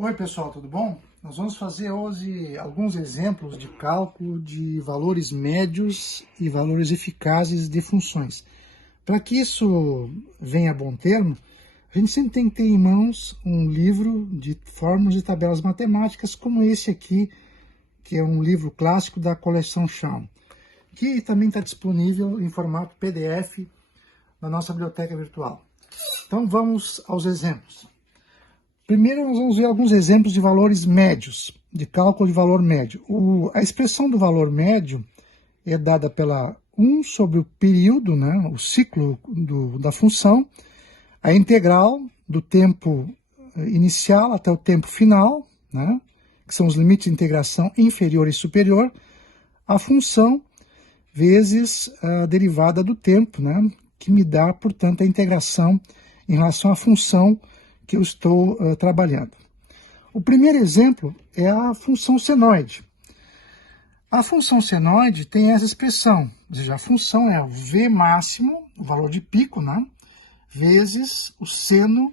Oi pessoal, tudo bom? Nós vamos fazer hoje alguns exemplos de cálculo de valores médios e valores eficazes de funções. Para que isso venha a bom termo, a gente sempre tem que ter em mãos um livro de fórmulas e tabelas matemáticas como esse aqui, que é um livro clássico da coleção Schaum, que também está disponível em formato PDF na nossa biblioteca virtual. Então vamos aos exemplos. Primeiro, nós vamos ver alguns exemplos de valores médios, de cálculo de valor médio. A expressão do valor médio é dada pela 1 sobre o período, né, o ciclo da função, a integral do tempo inicial até o tempo final, né, que são os limites de integração inferior e superior, a função vezes a derivada do tempo, né, que me dá, portanto, a integração em relação à função que eu estou trabalhando. O primeiro exemplo é a função senoide. A função senoide tem essa expressão, ou seja, a função é o V máximo, o valor de pico, né, vezes o seno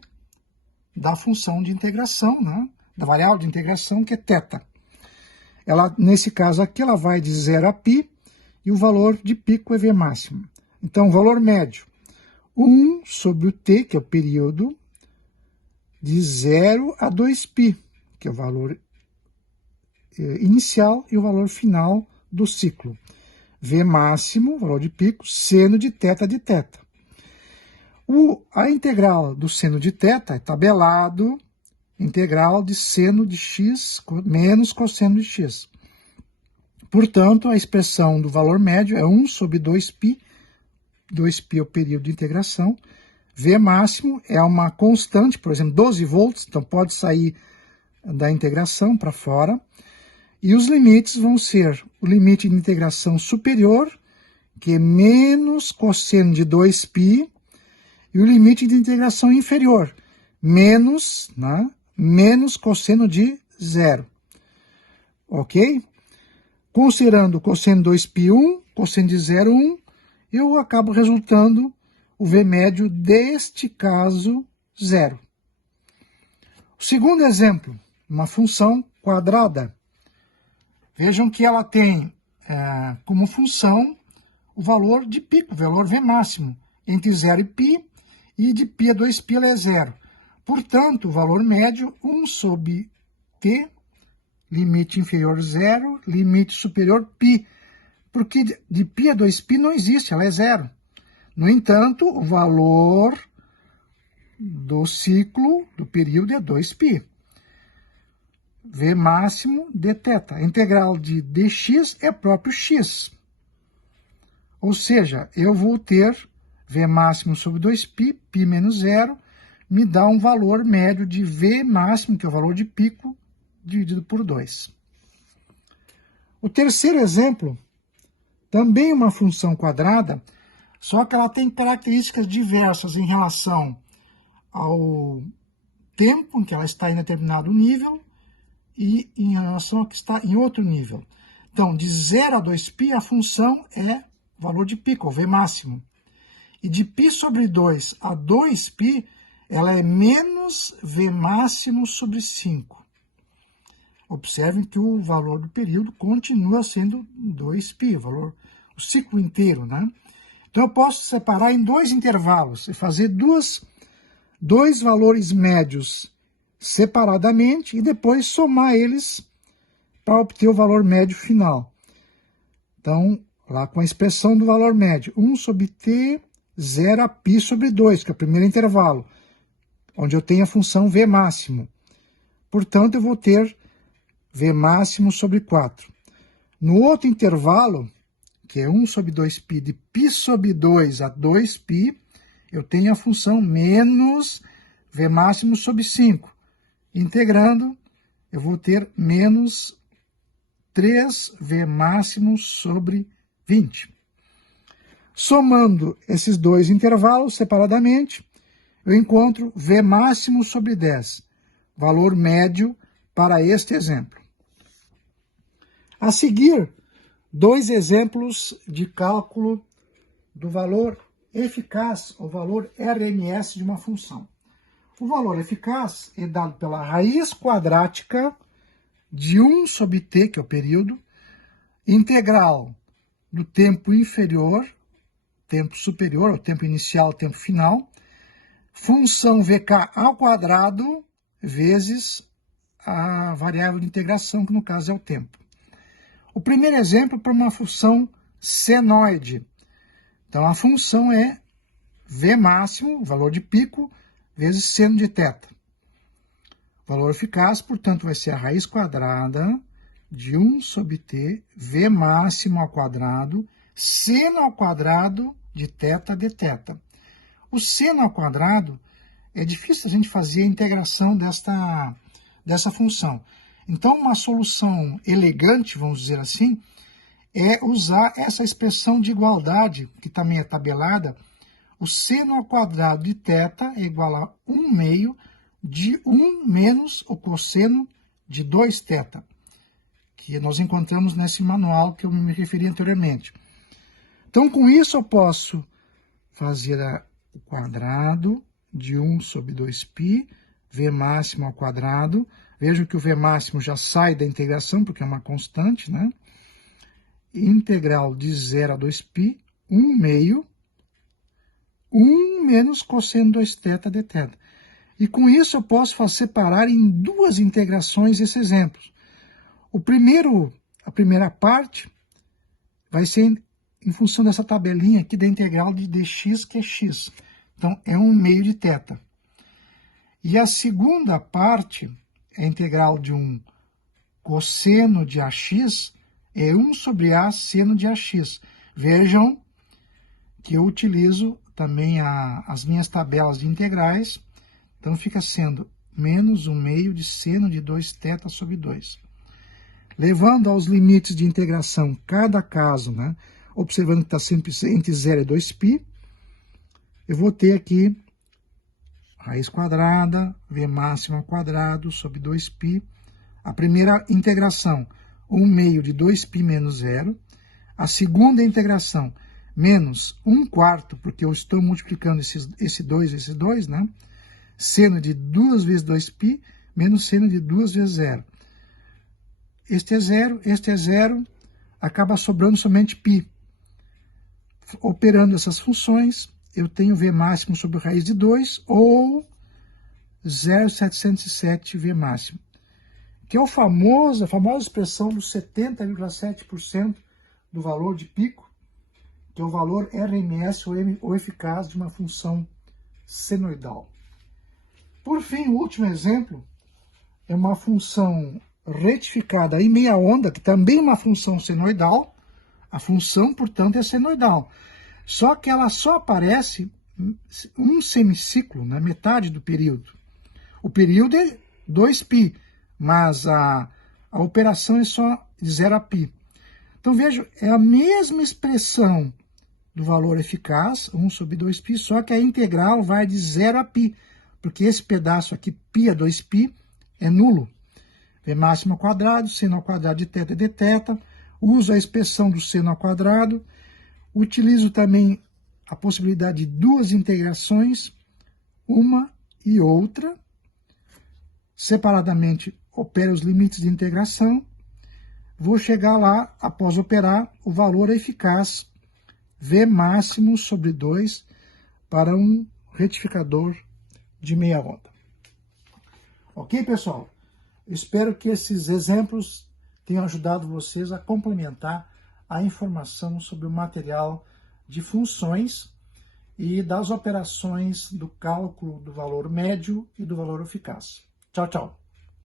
da função de integração, né, da variável de integração, que é θ. Ela, nesse caso aqui, ela vai de 0 a π, e o valor de pico é V máximo. Então, o valor médio, 1 sobre o t, que é o período, de 0 a 2π, que é o valor inicial e o valor final do ciclo. V máximo, valor de pico, seno de θ de θ. A integral do seno de θ é tabelado, integral de seno de x menos cosseno de x. Portanto, a expressão do valor médio é 1 sobre 2π, 2π é o período de integração, V máximo é uma constante, por exemplo, 12 volts, então pode sair da integração para fora. E os limites vão ser o limite de integração superior, que é menos cosseno de 2π, e o limite de integração inferior, menos cosseno de 0. Ok? Considerando o cosseno de 2π 1, cosseno de 0 1, eu acabo resultando o V médio deste caso, 0. O segundo exemplo, uma função quadrada. Vejam que ela tem como função o valor de pico, o valor V máximo, entre 0 e π, e de π a 2π ela é 0. Portanto, o valor médio, 1 sobre t, limite inferior 0, limite superior π, porque de π a 2π não existe, ela é 0. No entanto, o valor do ciclo, do período, é 2π. V máximo de θ. A integral de dx é próprio x. Ou seja, eu vou ter V máximo sobre 2π, π menos 0, me dá um valor médio de V máximo, que é o valor de pico, dividido por 2. O terceiro exemplo, também uma função quadrada, só que ela tem características diversas em relação ao tempo em que ela está em determinado nível e em relação ao que está em outro nível. Então, de 0 a 2π, a função é valor de pico, V máximo. E de π sobre 2 a 2π, ela é menos V máximo sobre 5. Observem que o valor do período continua sendo 2π, o ciclo inteiro, né? Então, eu posso separar em dois intervalos e fazer dois valores médios separadamente e depois somar eles para obter o valor médio final. Então, lá com a expressão do valor médio, 1 sobre t, 0 a π sobre 2, que é o primeiro intervalo, onde eu tenho a função V máximo. Portanto, eu vou ter V máximo sobre 4. No outro intervalo, que é 1 sobre 2π, de π sobre 2 a 2π, eu tenho a função menos V máximo sobre 5. Integrando, eu vou ter menos 3V máximo sobre 20. Somando esses dois intervalos separadamente, eu encontro V máximo sobre 10, valor médio para este exemplo. A seguir, dois exemplos de cálculo do valor eficaz, ou valor RMS de uma função. O valor eficaz é dado pela raiz quadrática de 1 sobre t, que é o período, integral do tempo inferior, tempo superior, o tempo inicial, tempo final, função VK ao quadrado vezes a variável de integração, que no caso é o tempo. O primeiro exemplo é para uma função senoide. Então, a função é V máximo, valor de pico, vezes seno de θ. O valor eficaz, portanto, vai ser a raiz quadrada de 1 sobre t, V máximo ao quadrado, seno ao quadrado de θ dθ. O seno ao quadrado é difícil a gente fazer a integração dessa função. Então, uma solução elegante, vamos dizer assim, é usar essa expressão de igualdade, que também é tabelada. O seno ao quadrado de θ é igual a 1 meio de 1 menos o cosseno de 2θ, que nós encontramos nesse manual que eu me referi anteriormente. Então, com isso, eu posso fazer o quadrado de 1 sobre 2π, V máximo ao quadrado. Veja que o V máximo já sai da integração, porque é uma constante, né? Integral de 0 a 2π, 1 meio, 1 menos cosseno 2θ dθ. E com isso eu posso separar em duas integrações esses exemplos. A primeira parte vai ser em função dessa tabelinha aqui da integral de dx, que é x. Então, é 1 meio de θ. E a segunda parte é a integral de um cosseno de ax, é 1 sobre a seno de ax. Vejam que eu utilizo também as minhas tabelas de integrais. Então, fica sendo menos 1 meio de seno de 2θ sobre 2. Levando aos limites de integração cada caso, né? Observando que está sempre entre 0 e 2π, eu vou ter aqui raiz quadrada, V máximo ao quadrado, sobre 2π. A primeira integração, 1 meio de 2π menos 0. A segunda integração, menos 1 quarto, porque eu estou multiplicando esse 2, né? Seno de 2 vezes 2π, menos seno de 2 vezes 0. Este é 0, acaba sobrando somente π. Operando essas funções, eu tenho V máximo sobre raiz de 2, ou 0,707 V máximo, que é a famosa expressão dos 70,7% do valor de pico, que é o valor RMS, ou eficaz, de uma função senoidal. Por fim, o último exemplo é uma função retificada em meia onda, que também é uma função senoidal. A função, portanto, é senoidal. Só que ela só aparece um semiciclo, na metade do período. O período é 2π, mas a operação é só de 0 a π. Então, veja, é a mesma expressão do valor eficaz, 1 sobre 2π, só que a integral vai de 0 a π, porque esse pedaço aqui, π a 2π, é nulo. V máximo ao quadrado, seno ao quadrado de θ dθ, uso a expressão do seno ao quadrado, utilizo também a possibilidade de duas integrações, uma e outra. Separadamente, opero os limites de integração. Vou chegar lá, após operar, o valor eficaz V máximo sobre 2 para um retificador de meia onda. Ok, pessoal? Eu espero que esses exemplos tenham ajudado vocês a complementar a informação sobre o material de funções e das operações do cálculo do valor médio e do valor eficaz. Tchau, tchau.